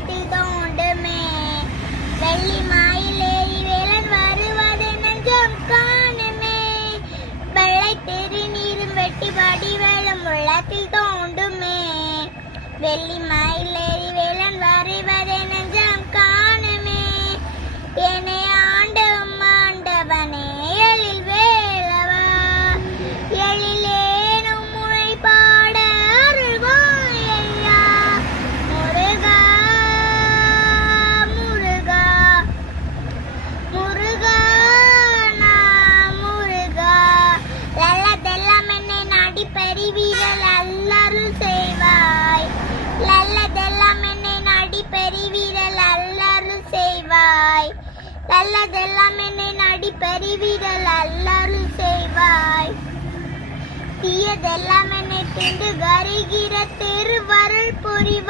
உள்ளத்தில் தோண்டுமே. வெள்ளி மாயில் ஏறி வேலன் வருவது நெஞ்சம் காணுமே. வெள்ளை திருநீரும் வெட்டி பாடி வேலும் உள்ளத்தில் தோண்டுமே. வெள்ளி மாயில் ஏறி வேலன் வருவது நெஞ்சம் காணுமே. என்னை ஆண்டும் ஆண்டவனே எழில் வேலவா, எழிலேனும் முறை பாட அருள்வாய் ஐயா. முருகா முருகா முருகா முருகா, நல்லதெல்லாம் என்னை நாடி பெறுவீர்கள் அல்லருள் செய்வாய். நல்லதெல்லாம் என்னை நாடி பெறுவீர்கள் அல்லருள் செய்வாய். நல்லதெல்லாம் என்னை நாடி பெறுவீர்கள் அல்லருள் செய்வாய். தீயதெல்லாம் என்னை திண்டு கருகிற திருவருள் புரிவாய்.